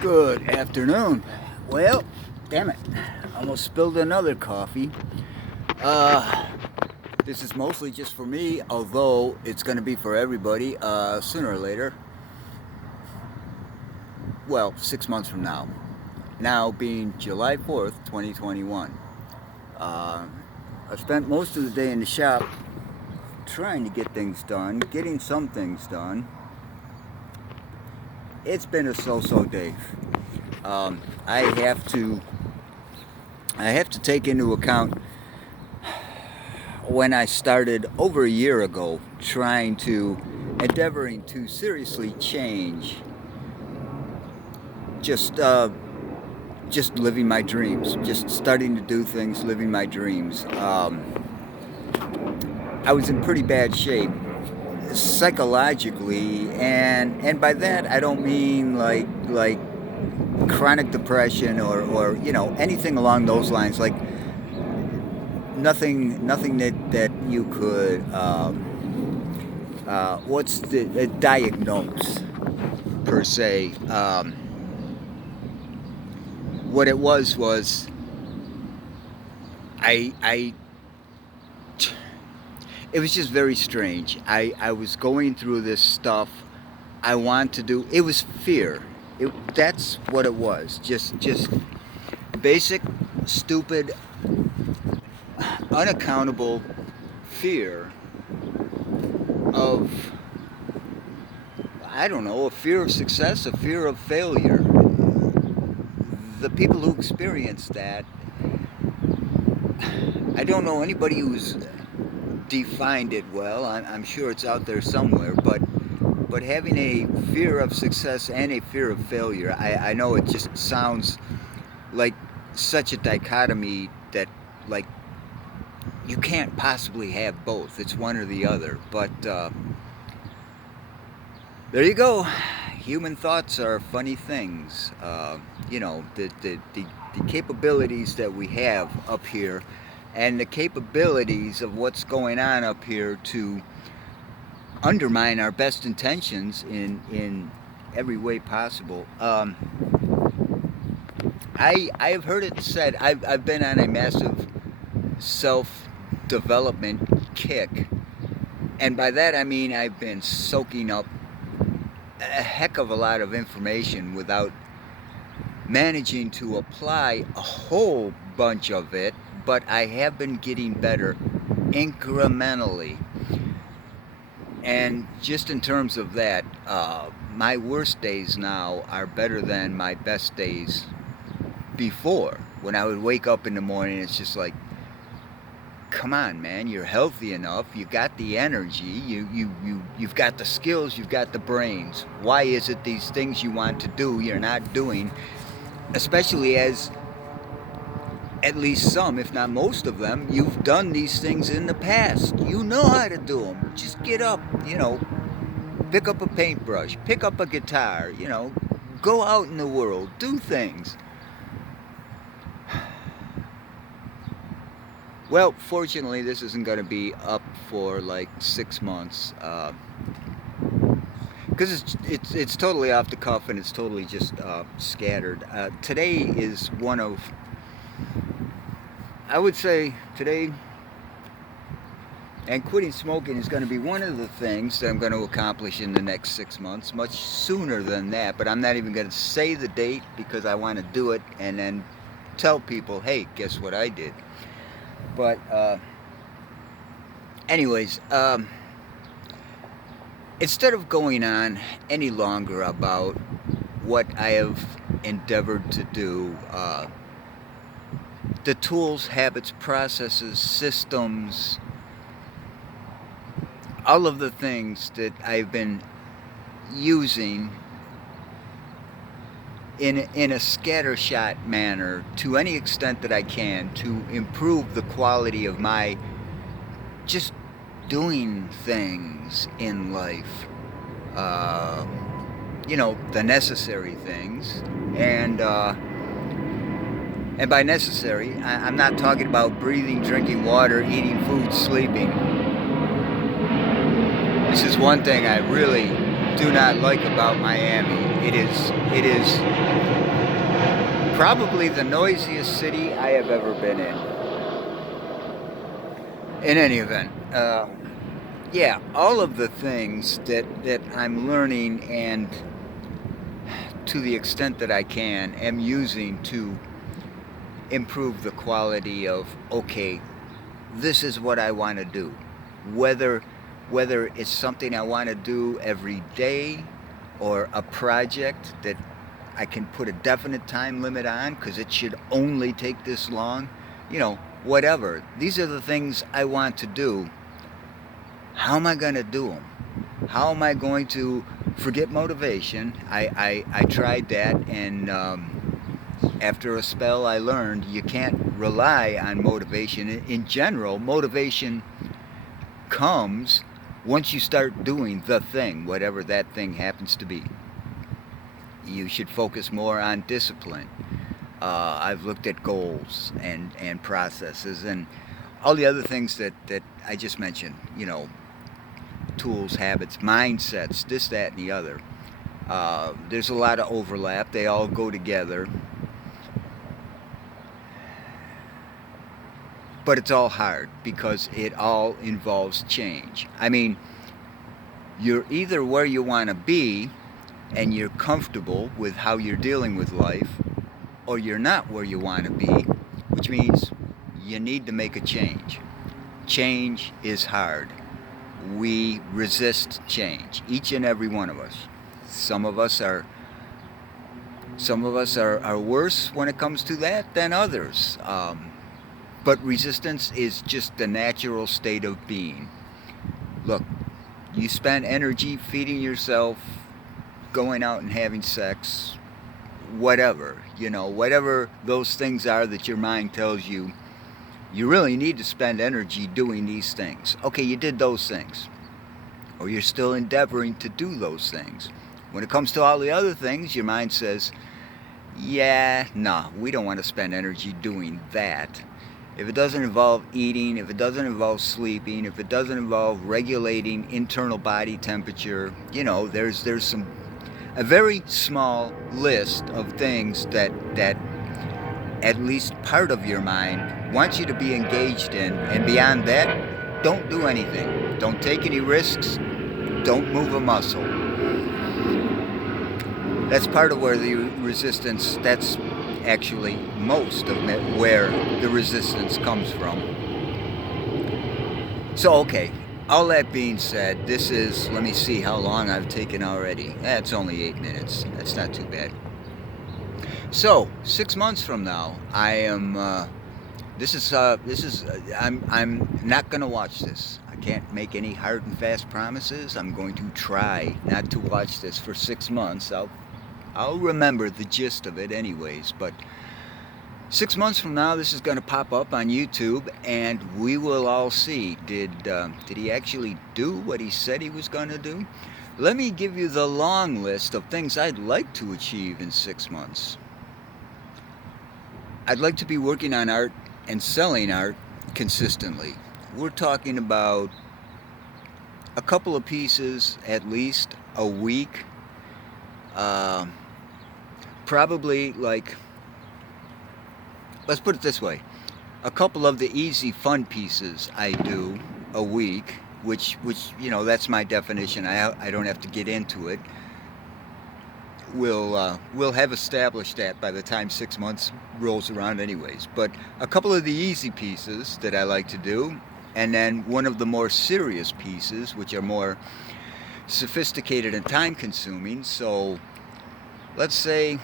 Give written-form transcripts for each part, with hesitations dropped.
Good afternoon. Well, damn it. Almost spilled another coffee. Uh, this is mostly just for me, although it's going to be for everybody sooner or later. Well, 6 months from now. Now being July 4th, 2021. Uh, I spent most of the day in the shop trying to get things done, getting some things done. It's been a so-so day. Um, I have to I have to take into account when I started over a year ago endeavoring to seriously change, just uh, just living my dreams, just starting to do things, living my dreams. I was in pretty bad shape psychologically, and by that I don't mean like chronic depression or anything along those lines. Like nothing that you could what's the diagnose per se. What it was I it was just very strange. I was going through this stuff. I want to do. It was fear. That's what it was. Just basic, stupid, unaccountable fear of, I don't know, a fear of success, a fear of failure. The people who experience that, I don't know anybody who's defined it well. I'm sure it's out there somewhere, but having a fear of success and a fear of failure, I know it just sounds like such a dichotomy that, like, you can't possibly have both. It's one or the other. But there you go. Human thoughts are funny things. The capabilities that we have up here, and the capabilities of what's going on up here to undermine our best intentions in every way possible. I have heard it said, I've been on a massive self development kick, and by that I mean I've been soaking up a heck of a lot of information without managing to apply a whole bunch of it, but I have been getting better incrementally. And just in terms of that, my worst days now are better than my best days before. When I would wake up in the morning, it's just like, come on, man, you're healthy enough, you got the energy, you've got the skills, you've got the brains. Why is it these things you want to do you're not doing? Especially as at least some, if not most of them, you've done these things in the past. You know how to do them. Just get up, pick up a paintbrush, pick up a guitar, go out in the world, do things. Well, fortunately, this isn't going to be up for like 6 months, because it's totally off the cuff and it's totally just scattered. Today is one of, I would say, today, and quitting smoking is going to be one of the things that I'm going to accomplish in the next 6 months, much sooner than that. But I'm not even going to say the date because I want to do it and then tell people, hey, guess what I did. But anyways, instead of going on any longer about what I have endeavored to do, the tools, habits, processes, systems, all of the things that I've been using in a scattershot manner to any extent that I can to improve the quality of my just doing things in life. The necessary things, and by necessary, I'm not talking about breathing, drinking water, eating food, sleeping. This is one thing I really do not like about Miami. It is probably the noisiest city I have ever been in. In any event, yeah, all of the things that I'm learning and to the extent that I can am using to improve the quality of, okay, this is what I want to do. Whether whether it's something I want to do every day or a project that I can put a definite time limit on because it should only take this long, whatever. These are the things I want to do. How am I going to do them? How am I going to forget motivation? I tried that, and after a spell, I learned you can't rely on motivation. In general, motivation comes once you start doing the thing, whatever that thing happens to be. You should focus more on discipline. I've looked at goals and processes and all the other things that I just mentioned, tools, habits, mindsets, this, that, and the other. There's a lot of overlap. They all go together. But it's all hard because it all involves change. I mean, you're either where you want to be and you're comfortable with how you're dealing with life, or you're not where you want to be, which means you need to make a change. Change is hard. We resist change, each and every one of us. Some of us are worse when it comes to that than others. But resistance is just the natural state of being. Look, you spend energy feeding yourself, going out and having sex, whatever, whatever those things are that your mind tells you, you really need to spend energy doing these things. Okay, you did those things, or you're still endeavoring to do those things. When it comes to all the other things, your mind says, yeah, no, we don't want to spend energy doing that. If it doesn't involve eating, if it doesn't involve sleeping, if it doesn't involve regulating internal body temperature, there's a very small list of things that at least part of your mind wants you to be engaged in, and beyond that, don't do anything. Don't take any risks. Don't move a muscle. That's part of where the resistance, that's actually most of it, where the resistance comes from. So, okay, all that being said, this is, let me see how long I've taken already. That's only 8 minutes. That's not too bad. So, 6 months from now, I am, I'm not going to watch this. I can't make any hard and fast promises. I'm going to try not to watch this for 6 months. I'll remember the gist of it anyways, but 6 months from now, this is going to pop up on YouTube, and we will all see, did he actually do what he said he was going to do? Let me give you the long list of things I'd like to achieve in 6 months. I'd like to be working on art and selling art consistently. We're talking about a couple of pieces at least a week. Probably, like, let's put it this way, a couple of the easy fun pieces I do a week, which that's my definition. I don't have to get into it. We'll have established that by the time 6 months rolls around anyways. But a couple of the easy pieces that I like to do, and then one of the more serious pieces, which are more sophisticated and time consuming. So let's say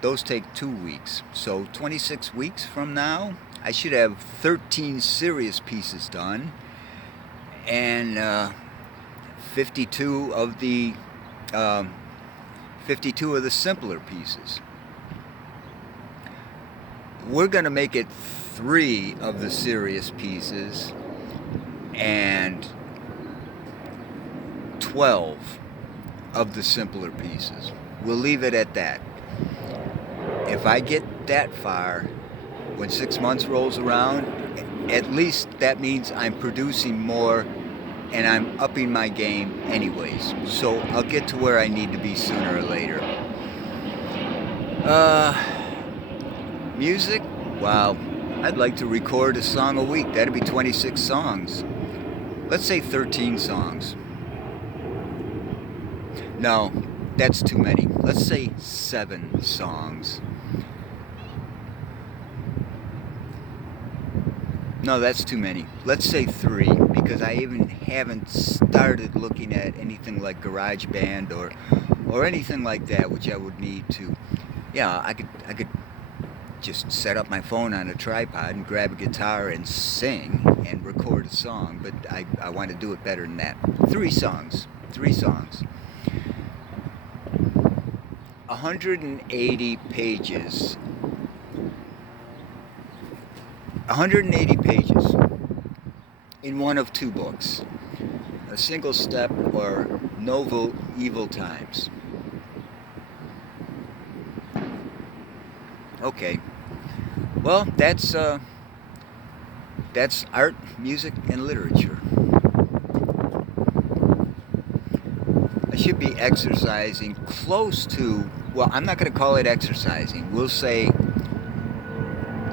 those take 2 weeks. So 26 weeks from now, I should have 13 serious pieces done, and 52 of the 52 of the simpler pieces. We're going to make it 3 of the serious pieces and 12 of the simpler pieces. We'll leave it at that. If I get that far, when 6 months rolls around, at least that means I'm producing more and I'm upping my game anyways. So I'll get to where I need to be sooner or later. Uh, Music? Wow. I'd like to record a song a week. That'd be 26 songs. Let's say 13 songs. No, that's too many. Let's say 7 songs. No, that's too many. Let's say 3 because I even haven't started looking at anything like GarageBand or anything like that, which I would need to. Yeah, I could just set up my phone on a tripod and grab a guitar and sing and record a song, but I want to do it better than that. 3 songs. 3 songs. 180 pages. 180 pages in one of 2 books. A Single Step or Novel Evil Times. Okay. Well, that's art, music, and literature. I should be exercising close to, well, I'm not going to call it exercising. We'll say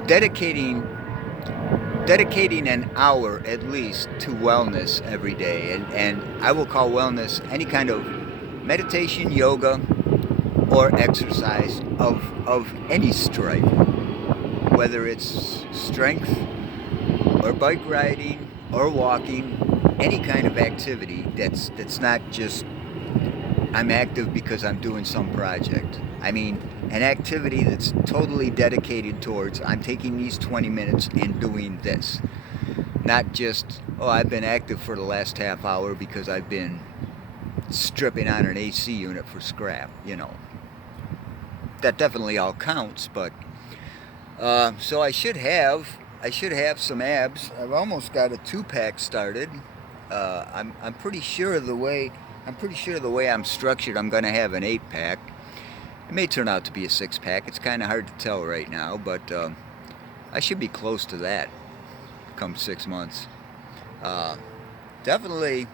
dedicating an hour at least to wellness every day. And I will call wellness any kind of meditation, yoga, or exercise of any stripe, whether it's strength or bike riding or walking, any kind of activity that's not just I'm active because I'm doing some project. I mean, an activity that's totally dedicated towards I'm taking these 20 minutes and doing this. Not just, oh, I've been active for the last half hour because I've been stripping on an AC unit for scrap, That definitely all counts, but so I should have some abs. I've almost got a 2-pack started. I'm pretty sure the way I'm structured, I'm going to have an 8-pack. It may turn out to be a 6-pack. It's kind of hard to tell right now, but I should be close to that come 6 months. Definitely,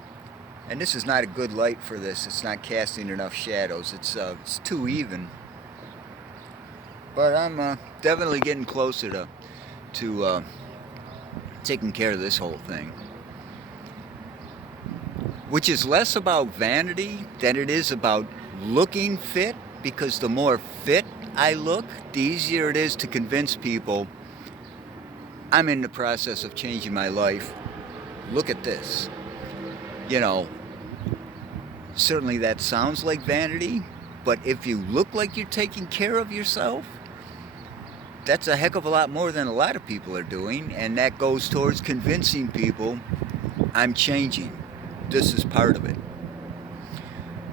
and this is not a good light for this. It's not casting enough shadows. It's too even. But I'm definitely getting closer to taking care of this whole thing. Which is less about vanity than it is about looking fit, because the more fit I look, the easier it is to convince people I'm in the process of changing my life. Look at this. Certainly that sounds like vanity, but if you look like you're taking care of yourself, that's a heck of a lot more than a lot of people are doing, and that goes towards convincing people I'm changing. This is part of it.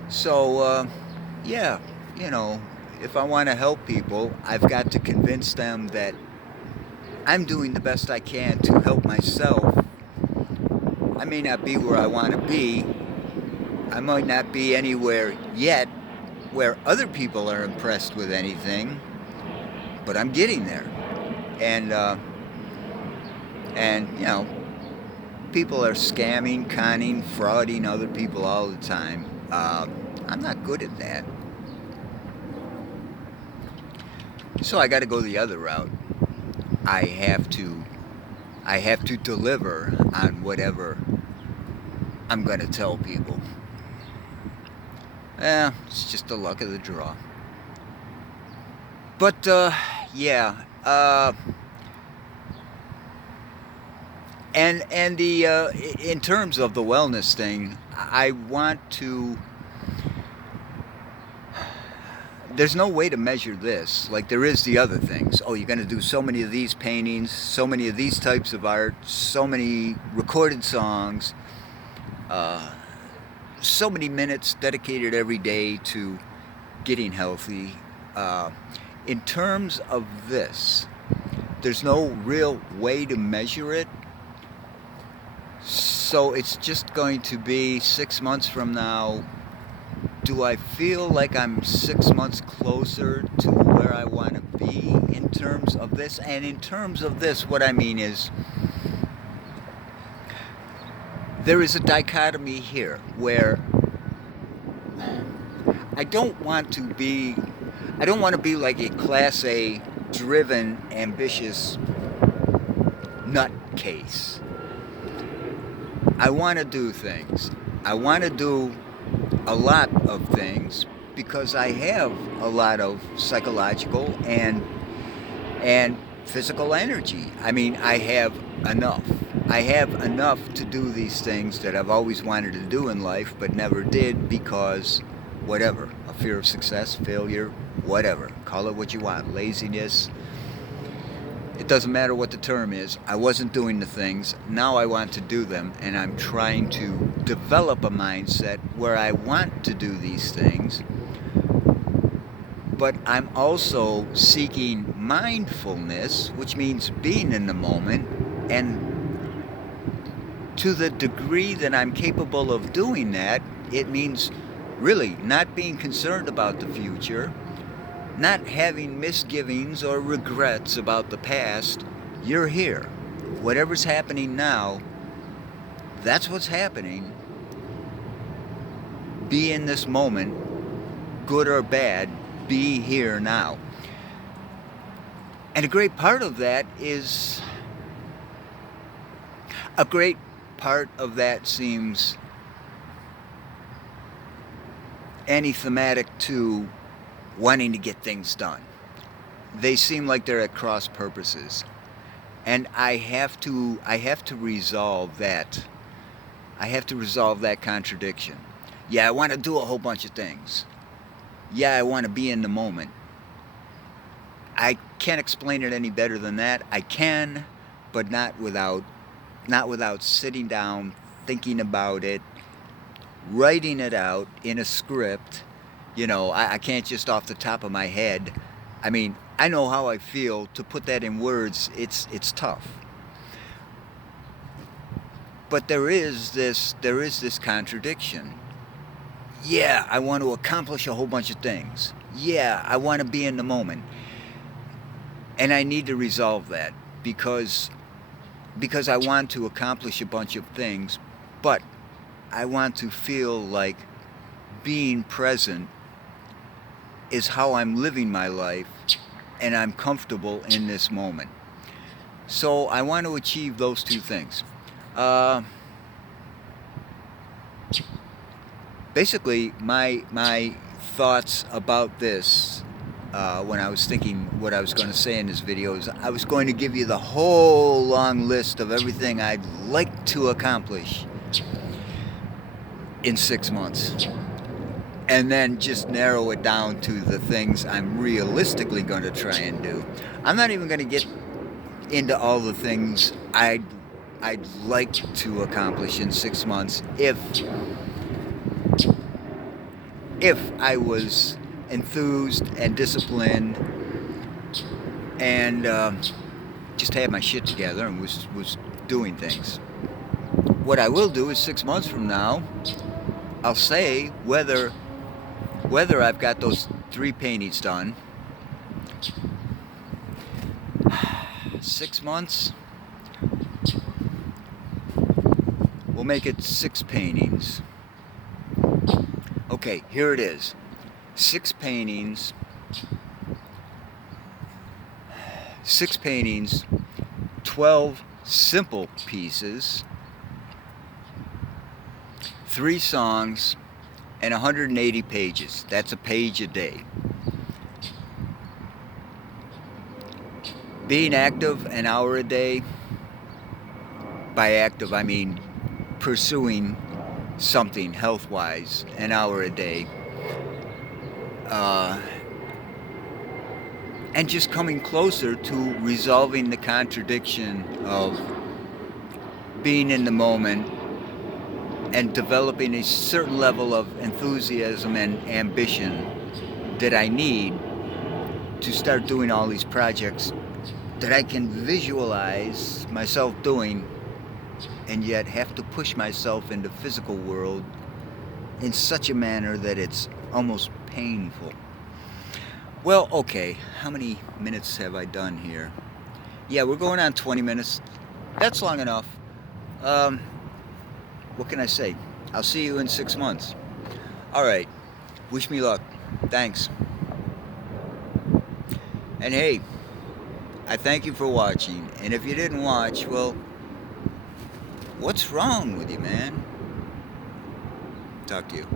So, yeah, if I want to help people, I've got to convince them that I'm doing the best I can to help myself. I may not be where I want to be. I might not be anywhere yet where other people are impressed with anything, but I'm getting there. And people are scamming, conning, frauding other people all the time. I'm not good at that. So I got to go the other route. I have to deliver on whatever I'm going to tell people. It's just the luck of the draw. But yeah. And the in terms of the wellness thing, I want to. There's no way to measure this like there is the other things. Oh, you're going to do so many of these paintings, so many of these types of art, so many recorded songs, so many minutes dedicated every day to getting healthy. In terms of this, there's no real way to measure it. So it's just going to be 6 months from now. Do I feel like I'm 6 months closer to where I want to be in terms of this? And in terms of this, what I mean is, there is a dichotomy here where I don't want to be I don't want to be like a class A driven ambitious nutcase. I want to do things. I want to do a lot of things because I have a lot of psychological and physical energy. I mean, I have enough. I have enough to do these things that I've always wanted to do in life but never did because whatever, a fear of success, failure, whatever. Call it what you want. Laziness. It doesn't matter what the term is. I wasn't doing the things. Now I want to do them, and I'm trying to develop a mindset where I want to do these things, but I'm also seeking mindfulness, which means being in the moment, and to the degree that I'm capable of doing that, it means really not being concerned about the future, not having misgivings or regrets about the past. You're here. Whatever's happening now, that's what's happening. Be in this moment, good or bad, be here now. And a great part of that seems anthematic to wanting to get things done. They seem like they're at cross purposes. And I have to resolve that. I have to resolve that contradiction. Yeah, I want to do a whole bunch of things. Yeah, I want to be in the moment. I can't explain it any better than that. I can, but not without sitting down, thinking about it, writing it out in a script. You know, I can't just off the top of my head. I mean, I know how I feel. To put that in words, it's tough. But there is this contradiction. Yeah, I want to accomplish a whole bunch of things. Yeah, I want to be in the moment. And I need to resolve that because I want to accomplish a bunch of things, but I want to feel like being present is how I'm living my life, and I'm comfortable in this moment. So I want to achieve those two things. Basically, my thoughts about this, when I was thinking what I was going to say in this video, is I was going to give you the whole long list of everything I'd like to accomplish in 6 months. And then just narrow it down to the things I'm realistically going to try and do. I'm not even going to get into all the things I'd like to accomplish in 6 months if I was enthused and disciplined and just had my shit together and was doing things. What I will do is 6 months from now, I'll say whether I've got those 3 paintings done. 6 months, we'll make it 6 paintings. Okay, here it is. 6 paintings. 6 paintings, 12 simple pieces, 3 songs, and 180 pages. That's a page a day. Being active an hour a day, by active I mean pursuing something health-wise an hour a day, and just coming closer to resolving the contradiction of being in the moment and developing a certain level of enthusiasm and ambition that I need to start doing all these projects that I can visualize myself doing, and yet have to push myself into physical world in such a manner that it's almost painful. Well, okay, how many minutes have I done here? Yeah, we're going on 20 minutes. That's long enough. what can I say? I'll see you in 6 months. All right. Wish me luck. Thanks. And hey, I thank you for watching. And if you didn't watch, well, what's wrong with you, man? Talk to you.